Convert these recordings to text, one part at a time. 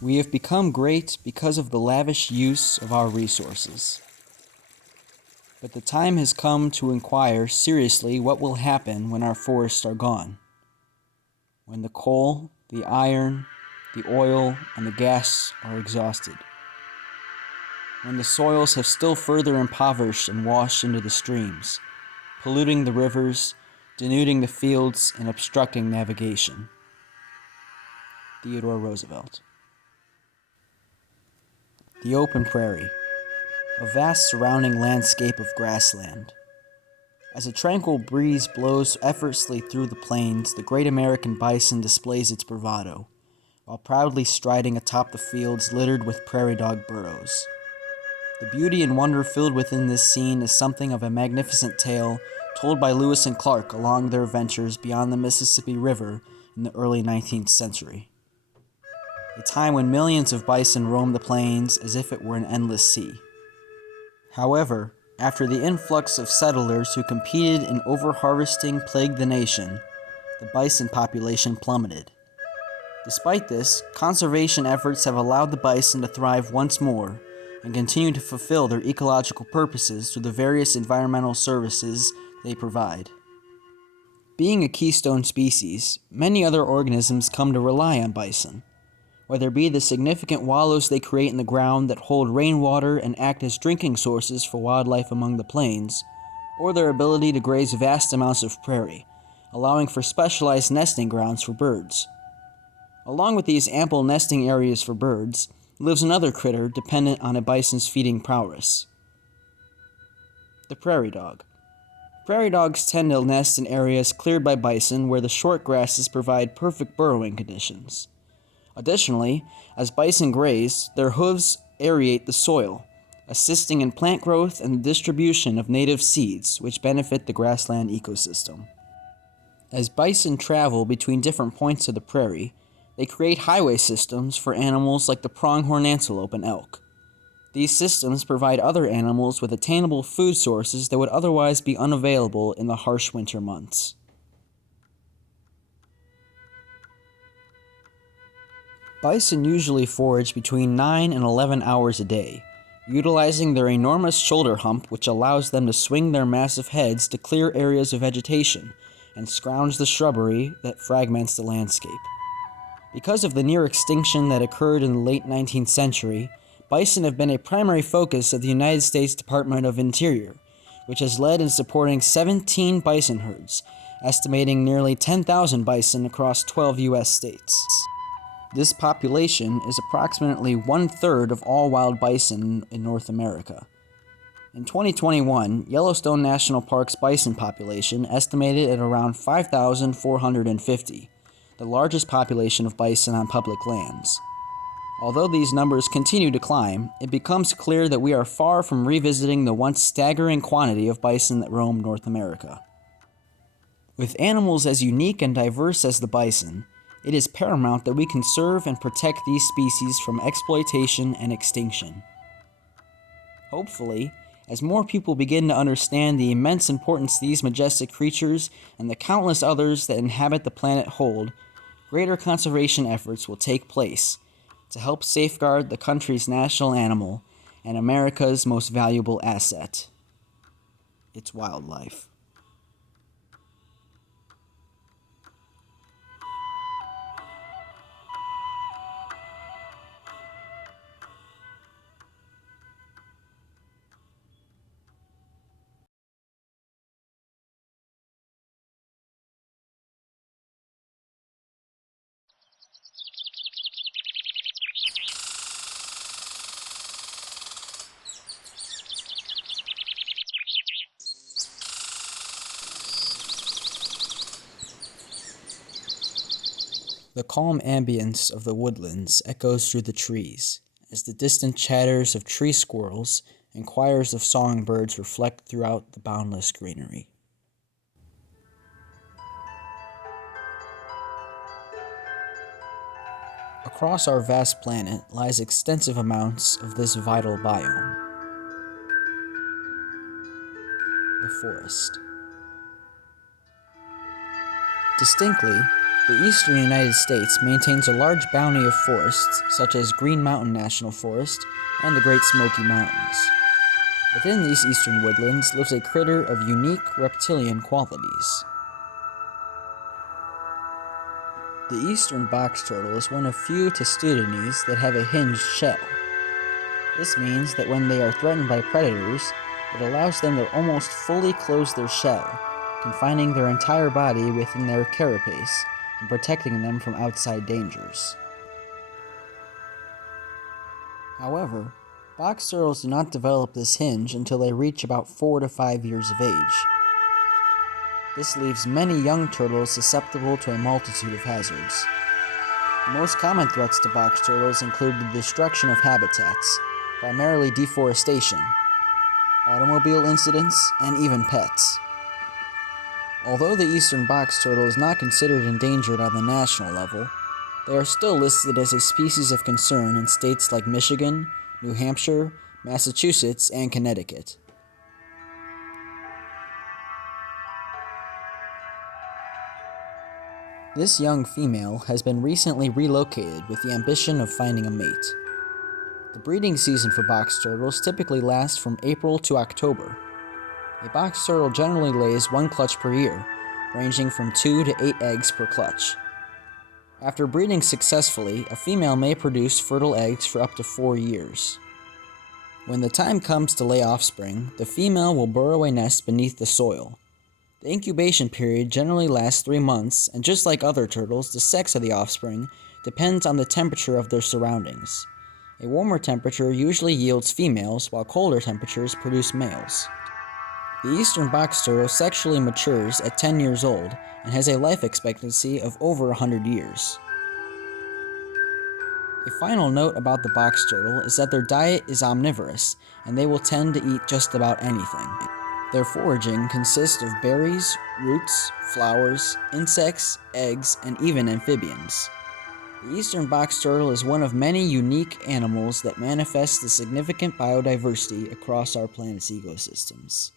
We have become great because of the lavish use of our resources. But the time has come to inquire seriously what will happen when our forests are gone. When the coal, the iron, the oil, and the gas are exhausted. When the soils have still further impoverished and washed into the streams, polluting the rivers, denuding the fields, and obstructing navigation. Theodore Roosevelt. The open prairie, a vast surrounding landscape of grassland. As a tranquil breeze blows effortlessly through the plains, the great American bison displays its bravado, while proudly striding atop the fields littered with prairie dog burrows. The beauty and wonder filled within this scene is something of a magnificent tale told by Lewis and Clark along their ventures beyond the Mississippi River in the early 19th century. A time when millions of bison roamed the plains as if it were an endless sea. However, after the influx of settlers who competed in overharvesting plagued the nation, the bison population plummeted. Despite this, conservation efforts have allowed the bison to thrive once more and continue to fulfill their ecological purposes through the various environmental services they provide. Being a keystone species, many other organisms come to rely on bison, whether it be the significant wallows they create in the ground that hold rainwater and act as drinking sources for wildlife among the plains, or their ability to graze vast amounts of prairie, allowing for specialized nesting grounds for birds. Along with these ample nesting areas for birds, lives another critter dependent on a bison's feeding prowess. The prairie dog. Prairie dogs tend to nest in areas cleared by bison where the short grasses provide perfect burrowing conditions. Additionally, as bison graze, their hooves aerate the soil, assisting in plant growth and the distribution of native seeds, which benefit the grassland ecosystem. As bison travel between different points of the prairie, they create highway systems for animals like the pronghorn antelope and elk. These systems provide other animals with attainable food sources that would otherwise be unavailable in the harsh winter months. Bison usually forage between 9 and 11 hours a day, utilizing their enormous shoulder hump which allows them to swing their massive heads to clear areas of vegetation and scrounge the shrubbery that fragments the landscape. Because of the near extinction that occurred in the late 19th century, bison have been a primary focus of the United States Department of Interior, which has led in supporting 17 bison herds, estimating nearly 10,000 bison across 12 U.S. states. This population is approximately one-third of all wild bison in North America. In 2021, Yellowstone National Park's bison population estimated at around 5,450, the largest population of bison on public lands. Although these numbers continue to climb, it becomes clear that we are far from revisiting the once staggering quantity of bison that roamed North America. With animals as unique and diverse as the bison, it is paramount that we conserve and protect these species from exploitation and extinction. Hopefully, as more people begin to understand the immense importance these majestic creatures and the countless others that inhabit the planet hold, greater conservation efforts will take place to help safeguard the country's national animal and America's most valuable asset, its wildlife. The calm ambience of the woodlands echoes through the trees, as the distant chatters of tree squirrels and choirs of songbirds reflect throughout the boundless greenery. Across our vast planet lies extensive amounts of this vital biome, the forest. Distinctly, The eastern United States maintains a large bounty of forests, such as Green Mountain National Forest and the Great Smoky Mountains. Within these eastern woodlands lives a critter of unique reptilian qualities. The eastern box turtle is one of few testudines that have a hinged shell. This means that when they are threatened by predators, it allows them to almost fully close their shell, confining their entire body within their carapace and protecting them from outside dangers. However, box turtles do not develop this hinge until they reach about 4 to 5 years of age. This leaves many young turtles susceptible to a multitude of hazards. The most common threats to box turtles include the destruction of habitats, primarily deforestation, automobile incidents, and even pets. Although the eastern box turtle is not considered endangered on the national level, they are still listed as a species of concern in states like Michigan, New Hampshire, Massachusetts, and Connecticut. This young female has been recently relocated with the ambition of finding a mate. The breeding season for box turtles typically lasts from April to October. A box turtle generally lays 1 clutch per year, ranging from 2 to 8 eggs per clutch. After breeding successfully, a female may produce fertile eggs for up to 4 years. When the time comes to lay offspring, the female will burrow a nest beneath the soil. The incubation period generally lasts 3 months, and just like other turtles, the sex of the offspring depends on the temperature of their surroundings. A warmer temperature usually yields females, while colder temperatures produce males. The eastern box turtle sexually matures at 10 years old and has a life expectancy of over 100 years. A final note about the box turtle is that their diet is omnivorous, and they will tend to eat just about anything. Their foraging consists of berries, roots, flowers, insects, eggs, and even amphibians. The eastern box turtle is one of many unique animals that manifest the significant biodiversity across our planet's ecosystems.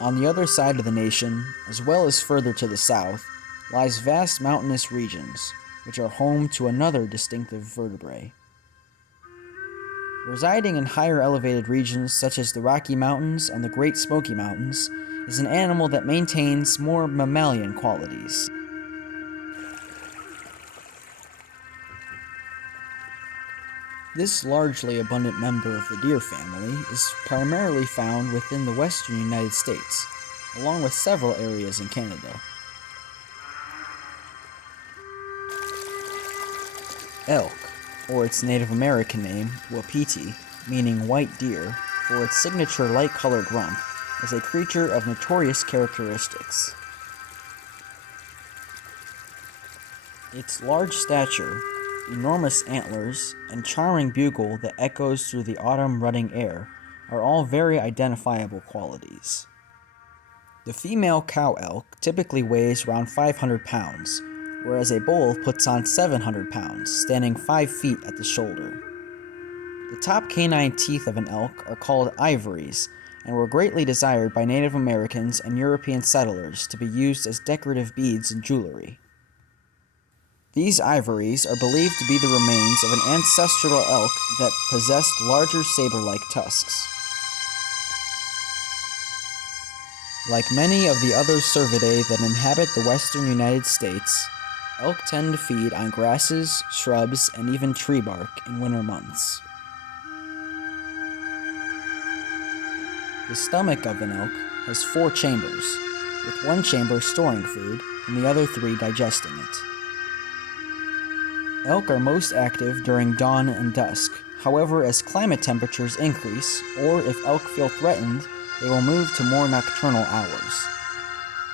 On the other side of the nation, as well as further to the south, lies vast mountainous regions, which are home to another distinctive vertebrae. Residing in higher elevated regions such as the Rocky Mountains and the Great Smoky Mountains is an animal that maintains more mammalian qualities. This largely abundant member of the deer family is primarily found within the western United States, along with several areas in Canada. Elk, or its Native American name, wapiti, meaning white deer, for its signature light-colored rump, is a creature of notorious characteristics. Its large stature, enormous antlers, and charming bugle that echoes through the autumn rutting air are all very identifiable qualities. The female cow elk typically weighs around 500 pounds, whereas a bull puts on 700 pounds, standing 5 feet at the shoulder. The top canine teeth of an elk are called ivories and were greatly desired by Native Americans and European settlers to be used as decorative beads and jewelry. These ivories are believed to be the remains of an ancestral elk that possessed larger saber-like tusks. Like many of the other cervidae that inhabit the western United States, elk tend to feed on grasses, shrubs, and even tree bark in winter months. The stomach of an elk has 4 chambers, with one chamber storing food and the other 3 digesting it. Elk are most active during dawn and dusk. However, as climate temperatures increase, or if elk feel threatened, they will move to more nocturnal hours.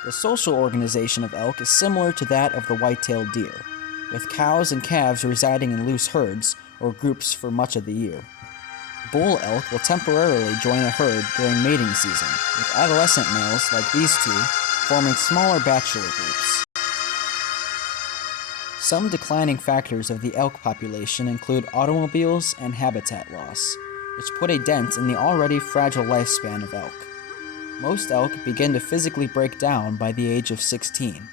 The social organization of elk is similar to that of the white-tailed deer, with cows and calves residing in loose herds or groups for much of the year. Bull elk will temporarily join a herd during mating season, with adolescent males like these two forming smaller bachelor groups. Some declining factors of the elk population include automobiles and habitat loss, which put a dent in the already fragile lifespan of elk. Most elk begin to physically break down by the age of 16,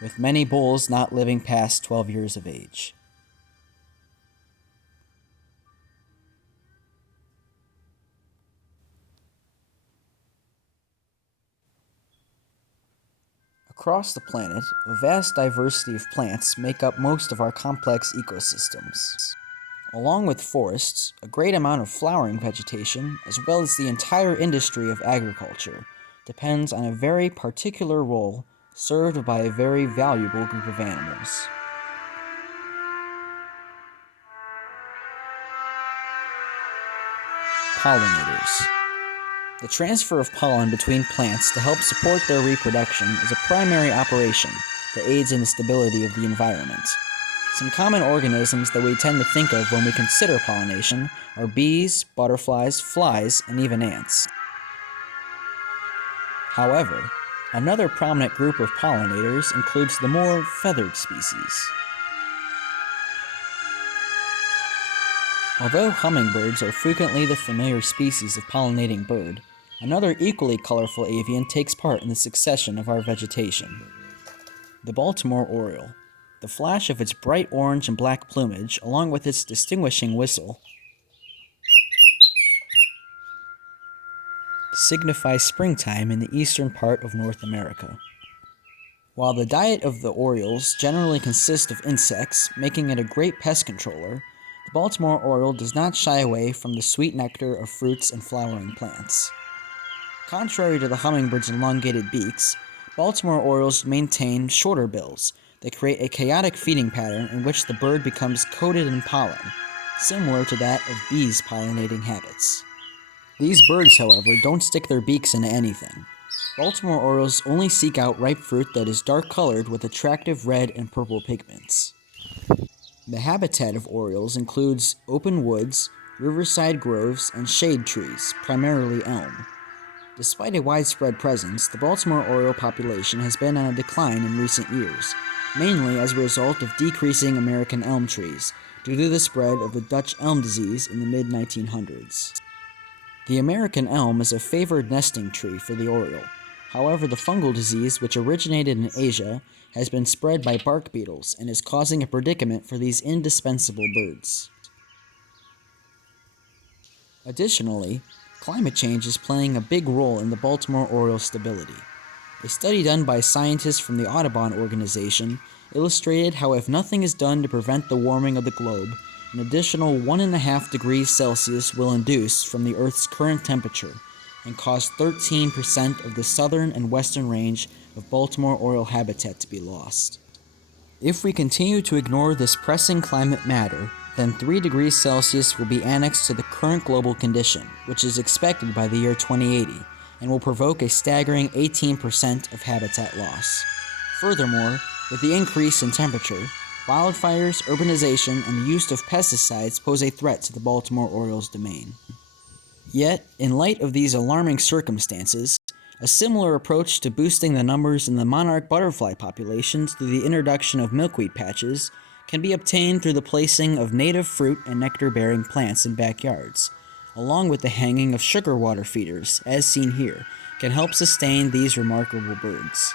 with many bulls not living past 12 years of age. Across the planet, a vast diversity of plants make up most of our complex ecosystems. Along with forests, a great amount of flowering vegetation, as well as the entire industry of agriculture, depends on a very particular role served by a very valuable group of animals. Pollinators. The transfer of pollen between plants to help support their reproduction is a primary operation that aids in the stability of the environment. Some common organisms that we tend to think of when we consider pollination are bees, butterflies, flies, and even ants. However, another prominent group of pollinators includes the more feathered species. Although hummingbirds are frequently the familiar species of pollinating bird, another equally colorful avian takes part in the succession of our vegetation. The Baltimore oriole. The flash of its bright orange and black plumage, along with its distinguishing whistle, signifies springtime in the eastern part of North America. While the diet of the orioles generally consists of insects, making it a great pest controller, the Baltimore oriole does not shy away from the sweet nectar of fruits and flowering plants. Contrary to the hummingbird's elongated beaks, Baltimore orioles maintain shorter bills that create a chaotic feeding pattern in which the bird becomes coated in pollen, similar to that of bees' pollinating habits. These birds, however, don't stick their beaks into anything. Baltimore orioles only seek out ripe fruit that is dark-colored with attractive red and purple pigments. The habitat of orioles includes open woods, riverside groves, and shade trees, primarily elm. Despite a widespread presence, the Baltimore oriole population has been on a decline in recent years, mainly as a result of decreasing American elm trees due to the spread of the Dutch elm disease in the mid-1900s. The American elm is a favored nesting tree for the oriole. However, the fungal disease, which originated in Asia, has been spread by bark beetles and is causing a predicament for these indispensable birds. Additionally, climate change is playing a big role in the Baltimore oriole's stability. A study done by scientists from the Audubon organization illustrated how if nothing is done to prevent the warming of the globe, an additional 1.5 degrees Celsius will induce from the Earth's current temperature and cause 13% of the southern and western range of Baltimore oriole habitat to be lost. If we continue to ignore this pressing climate matter, then 3 degrees Celsius will be annexed to the current global condition, which is expected by the year 2080, and will provoke a staggering 18% of habitat loss. Furthermore, with the increase in temperature, wildfires, urbanization, and the use of pesticides pose a threat to the Baltimore oriole's domain. Yet, in light of these alarming circumstances, a similar approach to boosting the numbers in the monarch butterfly populations through the introduction of milkweed patches can be obtained through the placing of native fruit and nectar-bearing plants in backyards, along with the hanging of sugar water feeders, as seen here, can help sustain these remarkable birds.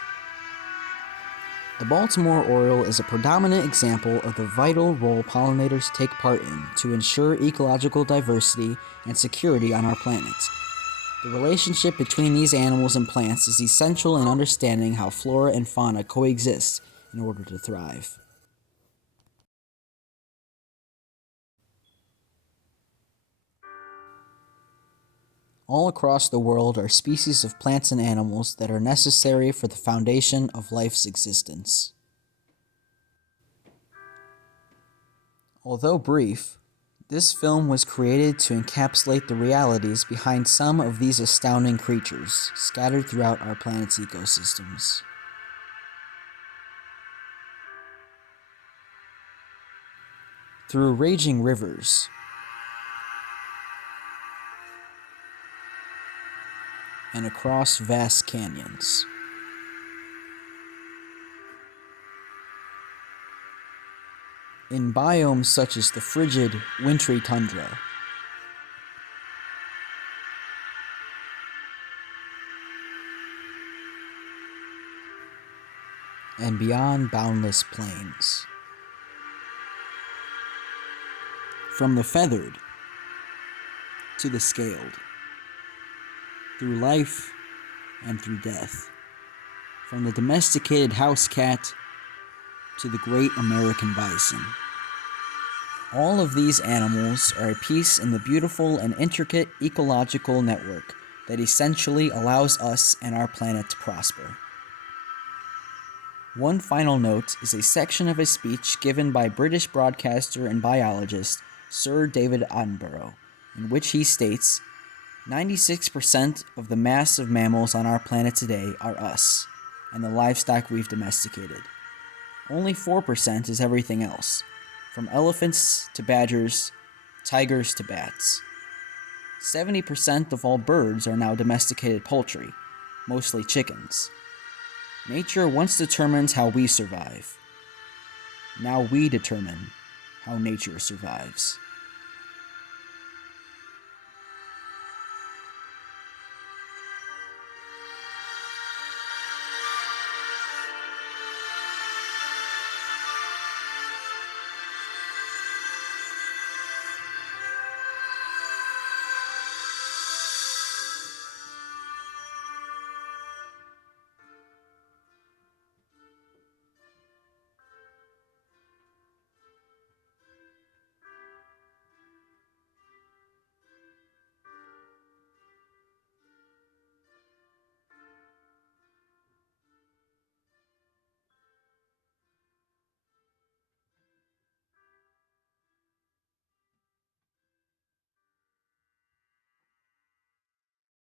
The Baltimore oriole is a predominant example of the vital role pollinators take part in to ensure ecological diversity and security on our planet. The relationship between these animals and plants is essential in understanding how flora and fauna coexist in order to thrive. All across the world are species of plants and animals that are necessary for the foundation of life's existence. Although brief, this film was created to encapsulate the realities behind some of these astounding creatures scattered throughout our planet's ecosystems. Through raging rivers, and across vast canyons, in biomes such as the frigid, wintry tundra, and beyond boundless plains. From the feathered to the scaled, through life and through death, from the domesticated house cat to the great American bison. All of these animals are a piece in the beautiful and intricate ecological network that essentially allows us and our planet to prosper. One final note is a section of a speech given by British broadcaster and biologist Sir David Attenborough, in which he states, 96% of the mass of mammals on our planet today are us, and the livestock we've domesticated. Only 4% is everything else, from elephants to badgers, tigers to bats. 70% of all birds are now domesticated poultry, mostly chickens. Nature once determines how we survive. Now we determine how nature survives.